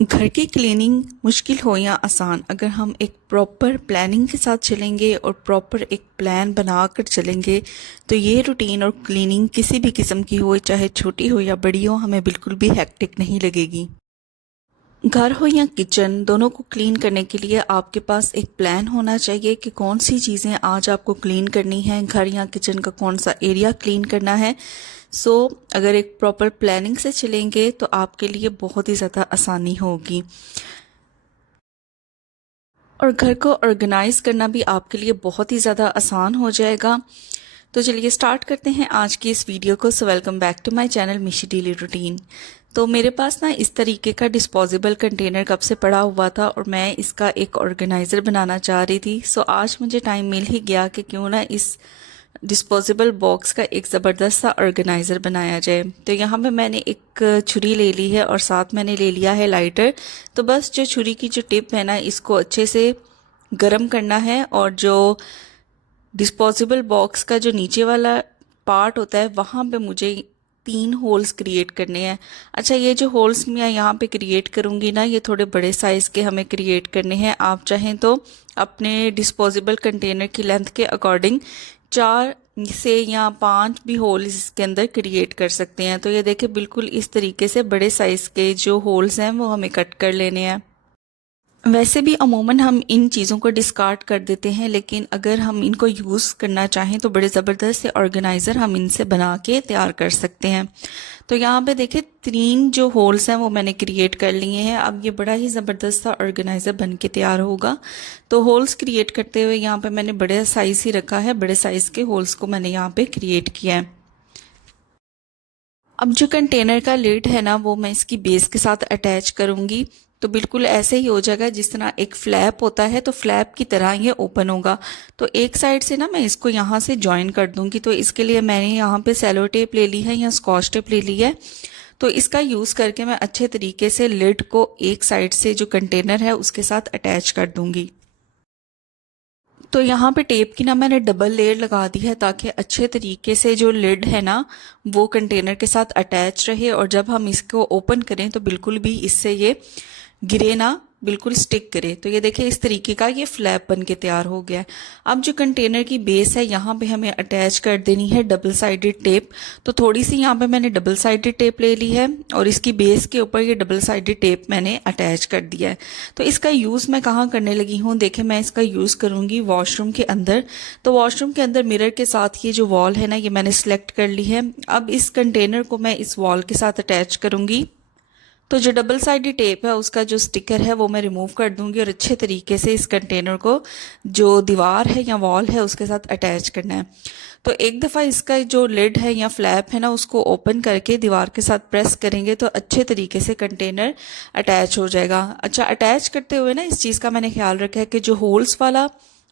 घर की क्लीनिंग मुश्किल हो या आसान, अगर हम एक प्रॉपर प्लानिंग के साथ चलेंगे और प्रॉपर एक प्लान बनाकर चलेंगे तो ये रूटीन और क्लीनिंग किसी भी किस्म की हो, चाहे छोटी हो या बड़ी हो, हमें बिल्कुल भी हेक्टिक नहीं लगेगी। घर हो या किचन, दोनों को क्लीन करने के लिए आपके पास एक प्लान होना चाहिए कि कौन सी चीज़ें आज आपको क्लीन करनी है, घर या किचन का कौन सा एरिया क्लीन करना है। अगर एक प्रॉपर प्लानिंग से चलेंगे तो आपके लिए बहुत ही ज़्यादा आसानी होगी और घर को ऑर्गेनाइज करना भी आपके लिए बहुत ही ज़्यादा आसान हो जाएगा। तो चलिए स्टार्ट करते हैं आज की इस वीडियो को। Welcome back to my channel Mishi daily routine. तो मेरे पास ना इस तरीके का डिस्पोजेबल कंटेनर कब से पड़ा हुआ था और मैं इसका एक ऑर्गेनाइज़र बनाना चाह रही थी। आज मुझे टाइम मिल ही गया कि क्यों ना इस डिस्पोजेबल बॉक्स का एक ज़बरदस्त सा ऑर्गेनाइज़र बनाया जाए। तो यहाँ पे मैंने एक छुरी ले ली है और साथ मैंने ले लिया है लाइटर। तो बस जो छुरी की जो टिप है ना, इसको अच्छे से गर्म करना है और जो डिस्पोजेबल बॉक्स का जो नीचे वाला पार्ट होता है वहाँ पे मुझे 3 होल्स क्रिएट करने हैं। अच्छा, ये जो होल्स मैं यहाँ पे क्रिएट करूँगी ना, ये थोड़े बड़े साइज़ के हमें क्रिएट करने हैं। आप चाहें तो अपने डिस्पोजेबल कंटेनर की लेंथ के अकॉर्डिंग 4 से या 5 भी होल्स इसके अंदर क्रिएट कर सकते हैं। तो ये देखिए, बिल्कुल इस तरीके से बड़े साइज़ के जो होल्स हैं वो हमें कट कर लेने हैं। वैसे भी अमूमन हम इन चीज़ों को डिस्कार्ड कर देते हैं, लेकिन अगर हम इनको यूज़ करना चाहें तो बड़े ज़बरदस्त से ऑर्गेनाइज़र हम इनसे बना के तैयार कर सकते हैं। तो यहाँ पे देखिए 3 जो होल्स हैं वो मैंने क्रिएट कर लिए हैं। अब ये बड़ा ही ज़बरदस्त सा ऑर्गेनाइज़र बन के तैयार होगा। तो होल्स क्रिएट करते हुए यहाँ पे मैंने बड़े साइज़ ही रखा है, बड़े साइज़ के होल्स को मैंने यहाँ पे क्रिएट किया है। अब जो कंटेनर का लिड है ना, वो मैं इसकी बेस के साथ अटैच करूंगी। तो बिल्कुल ऐसे ही हो जाएगा जिस तरह एक फ्लैप होता है, तो फ्लैप की तरह ये ओपन होगा। तो एक साइड से ना मैं इसको यहाँ से जॉइन कर दूंगी। तो इसके लिए मैंने यहाँ पे सेलो टेप ले ली है या स्कॉच टेप ले ली है। तो इसका यूज़ करके मैं अच्छे तरीके से लिड को एक साइड से जो कंटेनर है उसके साथ अटैच कर दूंगी। तो यहाँ पे टेप की ना मैंने डबल लेयर लगा दी है ताकि अच्छे तरीके से जो लिड है ना वो कंटेनर के साथ अटैच रहे और जब हम इसको ओपन करें तो बिल्कुल भी इससे ये गिरे ना, बिल्कुल स्टिक करे। तो ये देखिए इस तरीके का ये फ्लैप बन के तैयार हो गया है। अब जो कंटेनर की बेस है यहाँ पे हमें अटैच कर देनी है डबल साइडेड टेप। तो थोड़ी सी यहाँ पे मैंने डबल साइडेड टेप ले ली है और इसकी बेस के ऊपर ये डबल साइडेड टेप मैंने अटैच कर दिया है। तो इसका यूज़ मैं कहाँ करने लगी हूँ, देखे मैं इसका यूज़ करूँगी वॉशरूम के अंदर। तो वॉशरूम के अंदर मिरर के साथ ये जो वॉल है ना, ये मैंने सिलेक्ट कर ली है। अब इस कंटेनर को मैं इस वॉल के साथ अटैच करूँगी। तो जो डबल साइडेड टेप है उसका जो स्टिकर है वो मैं रिमूव कर दूंगी और अच्छे तरीके से इस कंटेनर को जो दीवार है या वॉल है उसके साथ अटैच करना है। तो एक दफ़ा इसका जो लिड है या फ्लैप है ना उसको ओपन करके दीवार के साथ प्रेस करेंगे तो अच्छे तरीके से कंटेनर अटैच हो जाएगा। अच्छा, अटैच करते हुए ना इस चीज़ का मैंने ख्याल रखा है कि जो होल्स वाला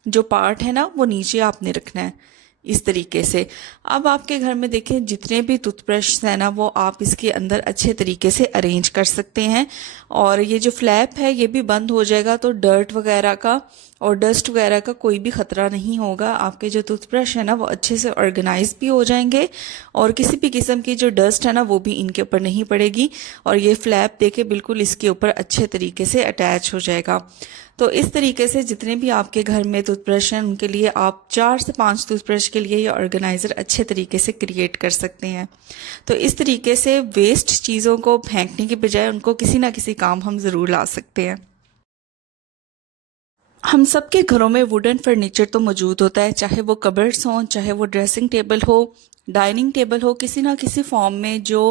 जो पार्ट है ना वो नीचे आपने रखना है इस तरीके से। अब आपके घर में देखें जितने भी टूथब्रश है ना वो आप इसके अंदर अच्छे तरीके से अरेंज कर सकते हैं और ये जो फ्लैप है ये भी बंद हो जाएगा। तो डर्ट वगैरह का और डस्ट वगैरह का कोई भी खतरा नहीं होगा। आपके जो टूथब्रश है ना वो अच्छे से ऑर्गेनाइज भी हो जाएंगे और किसी भी किस्म की जो डस्ट है ना वो भी इनके ऊपर नहीं पड़ेगी और ये फ्लैप देके बिल्कुल इसके ऊपर अच्छे तरीके से अटैच हो जाएगा। तो इस तरीके से जितने भी आपके घर में टूथब्रश हैं उनके लिए आप 4 से 5 टूथब्रश के लिए ये ऑर्गेनाइज़र अच्छे तरीके से क्रिएट कर सकते हैं। तो इस तरीके से वेस्ट चीज़ों को फेंकने के बजाय उनको किसी ना किसी काम हम ज़रूर ला सकते हैं। हम सबके घरों में वुडन फर्नीचर तो मौजूद होता है, चाहे वो कबर्ड्स हों, चाहे वो ड्रेसिंग टेबल हो, डाइनिंग टेबल हो, किसी ना किसी फॉर्म में जो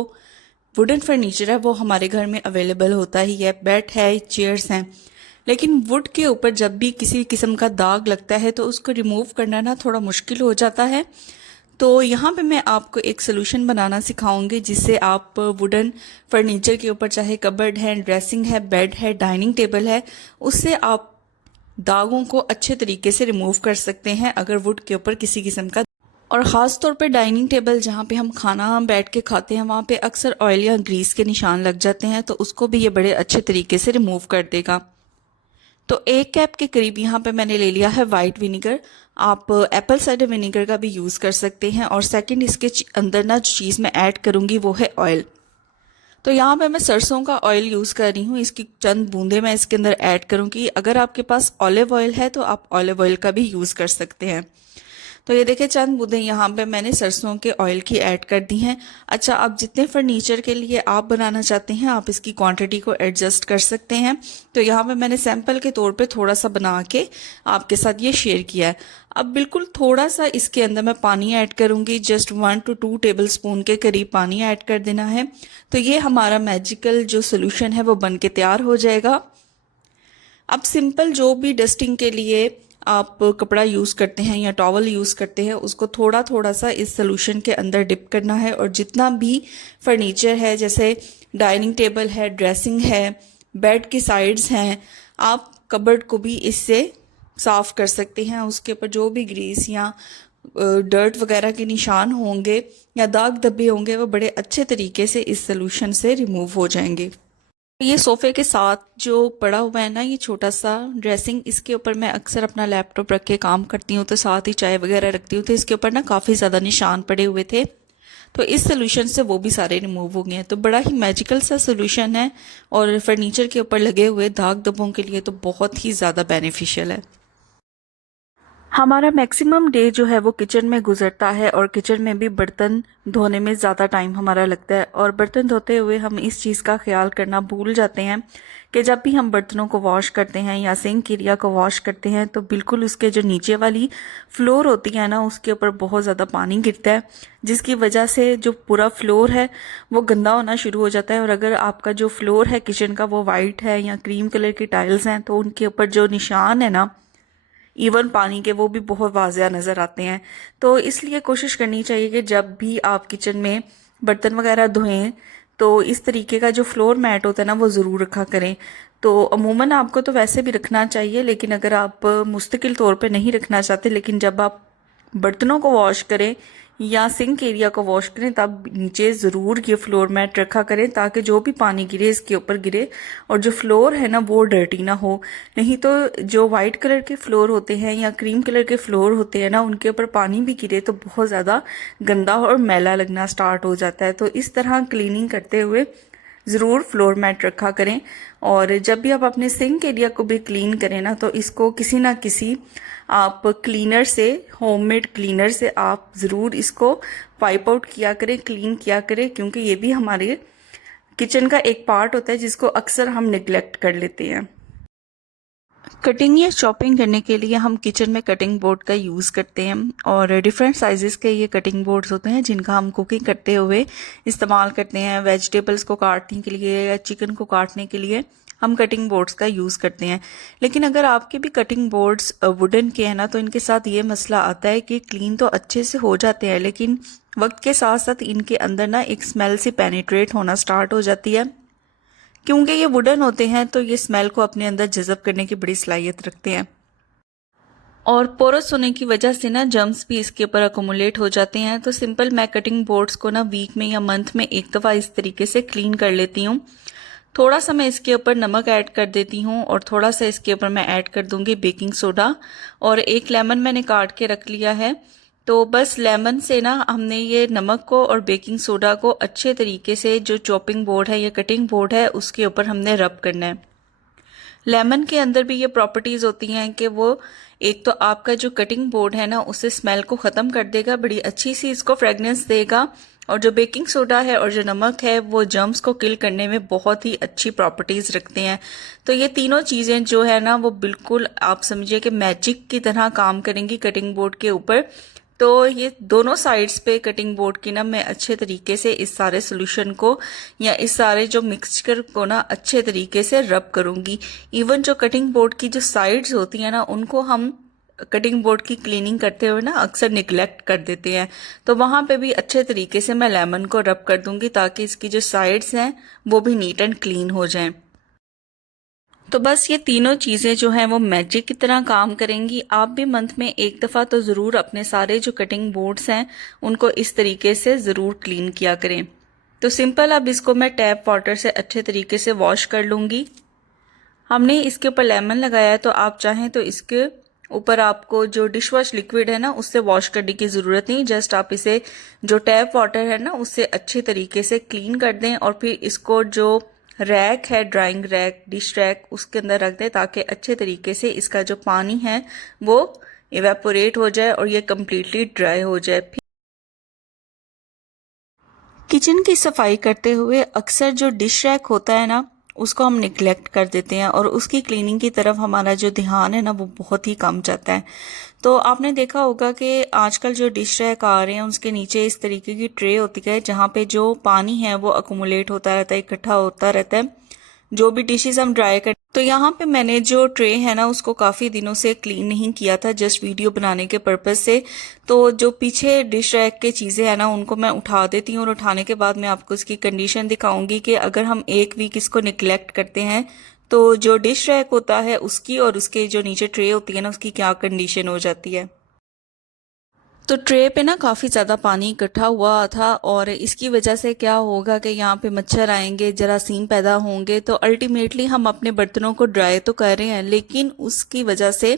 वुडन फर्नीचर है वो हमारे घर में अवेलेबल होता ही है। बेड है, चेयर्स हैं, लेकिन वुड के ऊपर जब भी किसी किस्म का दाग लगता है तो उसको रिमूव करना ना थोड़ा मुश्किल हो जाता है। तो यहाँ पे मैं आपको एक सोल्यूशन बनाना सिखाऊंगी जिससे आप वुडन फर्नीचर के ऊपर चाहे कबर्ड है, ड्रेसिंग है, बेड है, डाइनिंग टेबल है, उससे आप दागों को अच्छे तरीके से रिमूव कर सकते हैं अगर वुड के ऊपर किसी किस्म का। और ख़ास तौर पे डाइनिंग टेबल जहाँ पे हम खाना बैठ के खाते हैं वहाँ पे अक्सर ऑयल या ग्रीस के निशान लग जाते हैं, तो उसको भी ये बड़े अच्छे तरीके से रिमूव कर देगा। तो 1 कैप के करीब यहाँ पे मैंने ले लिया है वाइट विनीगर। आप एप्पल साइडर विनीगर का भी यूज़ कर सकते हैं। और सेकंड इसके अंदर ना जो चीज़ मैं ऐड करूँगी वो है ऑयल। तो यहाँ पे मैं सरसों का ऑयल यूज़ कर रही हूँ, इसकी चंद बूंदे मैं इसके अंदर ऐड करूँगी। अगर आपके पास ऑलिव ऑयल है तो आप ऑलिव ऑयल का भी यूज़ कर सकते हैं। तो ये देखिए चंद बूंदें यहाँ पे मैंने सरसों के ऑयल की ऐड कर दी हैं। अच्छा, आप जितने फर्नीचर के लिए आप बनाना चाहते हैं आप इसकी क्वांटिटी को एडजस्ट कर सकते हैं। तो यहाँ पे मैंने सैंपल के तौर पे थोड़ा सा बना के आपके साथ ये शेयर किया है। अब बिल्कुल थोड़ा सा इसके अंदर मैं पानी ऐड करूंगी, जस्ट 1 to 2 टेबल स्पून के करीब पानी ऐड कर देना है। तो ये हमारा मैजिकल जो सोल्यूशन है वो बन के तैयार हो जाएगा। अब सिंपल जो भी डस्टिंग के लिए आप कपड़ा यूज़ करते हैं या टॉवल यूज़ करते हैं उसको थोड़ा थोड़ा सा इस सोल्यूशन के अंदर डिप करना है, और जितना भी फर्नीचर है जैसे डाइनिंग टेबल है, ड्रेसिंग है, बेड की साइड्स हैं, आप कबर्ड को भी इससे साफ़ कर सकते हैं। उसके ऊपर जो भी ग्रीस या डर्ट वगैरह के निशान होंगे या दाग धब्बे होंगे वो बड़े अच्छे तरीके से इस सोल्यूशन से रिमूव हो जाएंगे। ये सोफे के साथ जो पड़ा हुआ है ना ये छोटा सा ड्रेसिंग, इसके ऊपर मैं अक्सर अपना लैपटॉप रख के काम करती हूँ, तो साथ ही चाय वगैरह रखती हूँ, तो इसके ऊपर ना काफ़ी ज़्यादा निशान पड़े हुए थे, तो इस सोल्यूशन से वो भी सारे रिमूव हो गए हैं। तो बड़ा ही मैजिकल सा सोल्यूशन है और फर्नीचर के ऊपर लगे हुए दाग धब्बों के लिए तो बहुत ही ज़्यादा बेनिफिशियल है। हमारा मैक्सिमम डे जो है वो किचन में गुजरता है, और किचन में भी बर्तन धोने में ज़्यादा टाइम हमारा लगता है, और बर्तन धोते हुए हम इस चीज़ का ख्याल करना भूल जाते हैं कि जब भी हम बर्तनों को वॉश करते हैं या सिंक एरिया को वॉश करते हैं तो बिल्कुल उसके जो नीचे वाली फ्लोर होती है ना उसके ऊपर बहुत ज़्यादा पानी गिरता है, जिसकी वजह से जो पूरा फ्लोर है वो गंदा होना शुरू हो जाता है। और अगर आपका जो फ्लोर है किचन का वो वाइट है या क्रीम कलर की टाइल्स हैं तो उनके ऊपर जो निशान है ना इवन पानी के वो भी बहुत वाज़िया नज़र आते हैं। तो इसलिए कोशिश करनी चाहिए कि जब भी आप किचन में बर्तन वगैरह धोएं तो इस तरीके का जो फ्लोर मैट होता है ना वो ज़रूर रखा करें। तो अमूमन आपको तो वैसे भी रखना चाहिए, लेकिन अगर आप मुस्तकिल तौर पे नहीं रखना चाहते, लेकिन जब आप बर्तनों को वॉश करें या सिंक एरिया को वॉश करें तब नीचे ज़रूर ये फ्लोर मैट रखा करें, ताकि जो भी पानी गिरे इसके ऊपर गिरे और जो फ्लोर है ना वो डर्टी ना हो। नहीं तो जो वाइट कलर के फ्लोर होते हैं या क्रीम कलर के फ्लोर होते हैं ना उनके ऊपर पानी भी गिरे तो बहुत ज़्यादा गंदा और मैला लगना स्टार्ट हो जाता है। तो इस तरह क्लीनिंग करते हुए ज़रूर फ्लोर मैट रखा करें। और जब भी आप अपने सिंक एरिया को भी क्लीन करें ना तो इसको किसी ना किसी आप क्लीनर से, होममेड क्लीनर से आप ज़रूर इसको वाइप आउट किया करें, क्लीन किया करें, क्योंकि ये भी हमारे किचन का एक पार्ट होता है जिसको अक्सर हम निगलेक्ट कर लेते हैं। कटिंग या चॉपिंग करने के लिए हम किचन में कटिंग बोर्ड का यूज़ करते हैं, और डिफरेंट साइजेस के ये कटिंग बोर्ड्स होते हैं जिनका हम कुकिंग करते हुए इस्तेमाल करते हैं। वेजिटेबल्स को काटने के लिए या चिकन को काटने के लिए हम कटिंग बोर्ड्स का यूज़ करते हैं। लेकिन अगर आपके भी कटिंग बोर्ड्स वुडन के हैं ना तो इनके साथ ये मसला आता है कि क्लीन तो अच्छे से हो जाते हैं, लेकिन वक्त के साथ साथ इनके अंदर ना एक स्मेल से पेनिट्रेट होना स्टार्ट हो जाती है। क्योंकि ये वुडन होते हैं तो ये स्मेल को अपने अंदर जज़ब करने की बड़ी सलाहियत रखते हैं, और पोरस होने की वजह से ना जर्म्स भी इसके ऊपर अकोमुलेट हो जाते हैं। तो सिंपल मैं कटिंग बोर्ड्स को ना वीक में या मंथ में एक दफ़ा इस तरीके से क्लीन कर लेती हूँ। थोड़ा सा मैं इसके ऊपर नमक ऐड कर देती हूँ और थोड़ा सा इसके ऊपर मैं ऐड कर दूंगी बेकिंग सोडा, और एक लेमन मैंने काट के रख लिया है। तो बस लेमन से ना हमने ये नमक को और बेकिंग सोडा को अच्छे तरीके से जो चॉपिंग बोर्ड है या कटिंग बोर्ड है उसके ऊपर हमने रब करना है। लेमन के अंदर भी ये प्रॉपर्टीज़ होती हैं कि वो एक तो आपका जो कटिंग बोर्ड है ना उससे स्मेल को ख़त्म कर देगा, बड़ी अच्छी सी इसको फ्रेगनेंस देगा, और जो बेकिंग सोडा है और जो नमक है वो जर्म्स को किल करने में बहुत ही अच्छी प्रॉपर्टीज़ रखते हैं। तो ये तीनों चीज़ें जो है ना वो बिल्कुल आप समझिए कि मैजिक की तरह काम करेंगी कटिंग बोर्ड के ऊपर। तो ये दोनों साइड्स पे कटिंग बोर्ड की ना मैं अच्छे तरीके से इस सारे सोल्यूशन को या इस सारे जो मिक्सचर को ना अच्छे तरीके से रब करूँगी। इवन जो कटिंग बोर्ड की जो साइड्स होती हैं ना उनको हम कटिंग बोर्ड की क्लीनिंग करते हुए ना अक्सर निगलेक्ट कर देते हैं, तो वहाँ पे भी अच्छे तरीके से मैं लेमन को रब कर दूंगी ताकि इसकी जो साइड्स हैं वो भी नीट एंड क्लीन हो जाएं। तो बस ये तीनों चीज़ें जो हैं वो मैजिक की तरह काम करेंगी। आप भी मंथ में एक दफ़ा तो ज़रूर अपने सारे जो कटिंग बोर्ड्स हैं उनको इस तरीके से ज़रूर क्लीन किया करें। तो सिंपल अब इसको मैं टैप वाटर से अच्छे तरीके से वॉश कर लूँगी। हमने इसके ऊपर लेमन लगाया है तो आप चाहें तो इसके ऊपर आपको जो डिश वॉश लिक्विड है ना उससे वॉश करने की ज़रूरत नहीं, जस्ट आप इसे जो टैप वाटर है ना उससे अच्छे तरीके से क्लीन कर दें और फिर इसको जो रैक है, ड्राइंग रैक, डिश रैक, उसके अंदर रख दें ताकि अच्छे तरीके से इसका जो पानी है वो इवेपोरेट हो जाए और ये कम्प्लीटली ड्राई हो जाए। किचन की सफाई करते हुए अक्सर जो डिश रैक होता है ना उसको हम निगलेक्ट कर देते हैं और उसकी क्लीनिंग की तरफ हमारा जो ध्यान है ना वो बहुत ही कम जाता है। तो आपने देखा होगा कि आजकल जो डिश रैक आ रहे हैं उसके नीचे इस तरीके की ट्रे होती है जहाँ पे जो पानी है वो अकुमुलेट होता रहता है, इकट्ठा होता रहता है जो भी डिशेस हम ड्राई कर। तो यहाँ पे मैंने जो ट्रे है ना उसको काफ़ी दिनों से क्लीन नहीं किया था, जस्ट वीडियो बनाने के पर्पज़ से। तो जो पीछे डिश रैक के चीज़ें हैं ना उनको मैं उठा देती हूँ और उठाने के बाद मैं आपको इसकी कंडीशन दिखाऊंगी कि अगर हम एक वीक इसको निगलेक्ट करते हैं तो जो डिश रैक होता है उसकी और उसके जो नीचे ट्रे होती है ना उसकी क्या कंडीशन हो जाती है। तो ट्रे पे ना काफ़ी ज़्यादा पानी इकट्ठा हुआ था और इसकी वजह से क्या होगा कि यहाँ पे मच्छर आएंगे, जरासीम पैदा होंगे। तो अल्टीमेटली हम अपने बर्तनों को ड्राई तो कर रहे हैं लेकिन उसकी वजह से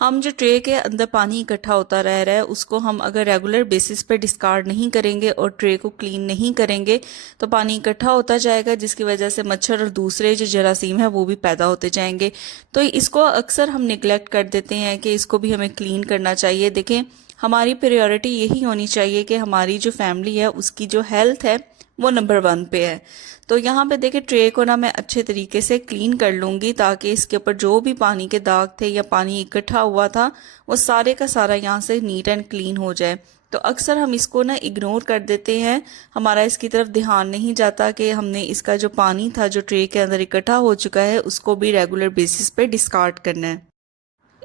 हम जो ट्रे के अंदर पानी इकट्ठा होता रह रहा है उसको हम अगर रेगुलर बेसिस पे डिस्कार्ड नहीं करेंगे और ट्रे को क्लीन नहीं करेंगे तो पानी इकट्ठा होता जाएगा जिसकी वजह से मच्छर और दूसरे जो जरासीम है वो भी पैदा होते जाएंगे। तो इसको अक्सर हम निगलेक्ट कर देते हैं कि इसको भी हमें क्लीन करना चाहिए। देखें, हमारी प्रायोरिटी यही होनी चाहिए कि हमारी जो फैमिली है उसकी जो हेल्थ है वो नंबर 1 पे है। तो यहाँ पे देखिए ट्रे को ना मैं अच्छे तरीके से क्लीन कर लूँगी ताकि इसके ऊपर जो भी पानी के दाग थे या पानी इकट्ठा हुआ था वो सारे का सारा यहाँ से नीट एंड क्लीन हो जाए। तो अक्सर हम इसको ना इग्नोर कर देते हैं, हमारा इसकी तरफ ध्यान नहीं जाता कि हमने इसका जो पानी था जो ट्रे के अंदर इकट्ठा हो चुका है उसको भी रेगुलर बेसिस पे डिस्कार्ड करना है।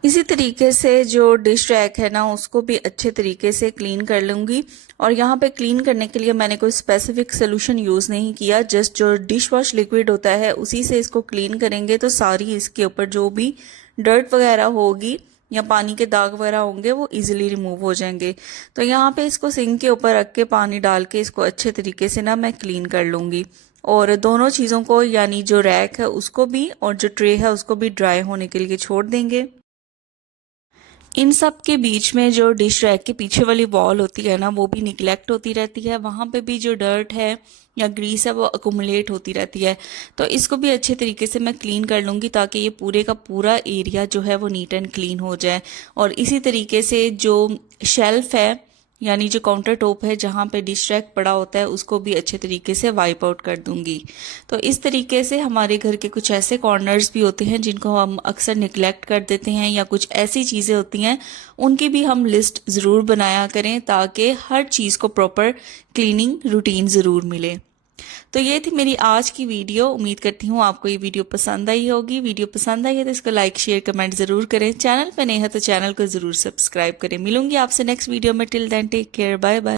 इसी तरीके से जो डिश रैक है ना उसको भी अच्छे तरीके से क्लीन कर लूँगी और यहाँ पे क्लीन करने के लिए मैंने कोई स्पेसिफिक सोल्यूशन यूज़ नहीं किया, जस्ट जो डिश वॉश लिक्विड होता है उसी से इसको क्लीन करेंगे तो सारी इसके ऊपर जो भी डर्ट वगैरह होगी या पानी के दाग वगैरह होंगे वो इजीली रिमूव हो जाएंगे। तो यहाँ पे इसको सिंक के ऊपर रख के पानी डाल के इसको अच्छे तरीके से ना मैं क्लीन कर लूँगी और दोनों चीज़ों को यानी जो रैक है उसको भी और जो ट्रे है उसको भी ड्राई होने के लिए छोड़ देंगे। इन सब के बीच में जो डिश रैक के पीछे वाली वॉल होती है ना वो भी निगलेक्ट होती रहती है, वहाँ पे भी जो डर्ट है या ग्रीस है वो अकुमुलेट होती रहती है। तो इसको भी अच्छे तरीके से मैं क्लीन कर लूँगी ताकि ये पूरे का पूरा एरिया जो है वो नीट एंड क्लीन हो जाए। और इसी तरीके से जो शेल्फ है यानी जो काउंटर टॉप है जहाँ पे डिश रैक पड़ा होता है उसको भी अच्छे तरीके से वाइप आउट कर दूंगी। तो इस तरीके से हमारे घर के कुछ ऐसे कॉर्नर्स भी होते हैं जिनको हम अक्सर निगलेक्ट कर देते हैं या कुछ ऐसी चीज़ें होती हैं उनकी भी हम लिस्ट ज़रूर बनाया करें ताकि हर चीज़ को प्रॉपर क्लीनिंग रूटीन ज़रूर मिले। तो ये थी मेरी आज की वीडियो, उम्मीद करती हूँ आपको ये वीडियो पसंद आई होगी। वीडियो पसंद आई है तो इसको लाइक शेयर कमेंट जरूर करें, चैनल पे नए हैं तो चैनल को जरूर सब्सक्राइब करें। मिलूंगी आपसे नेक्स्ट वीडियो में, till then take care, bye bye.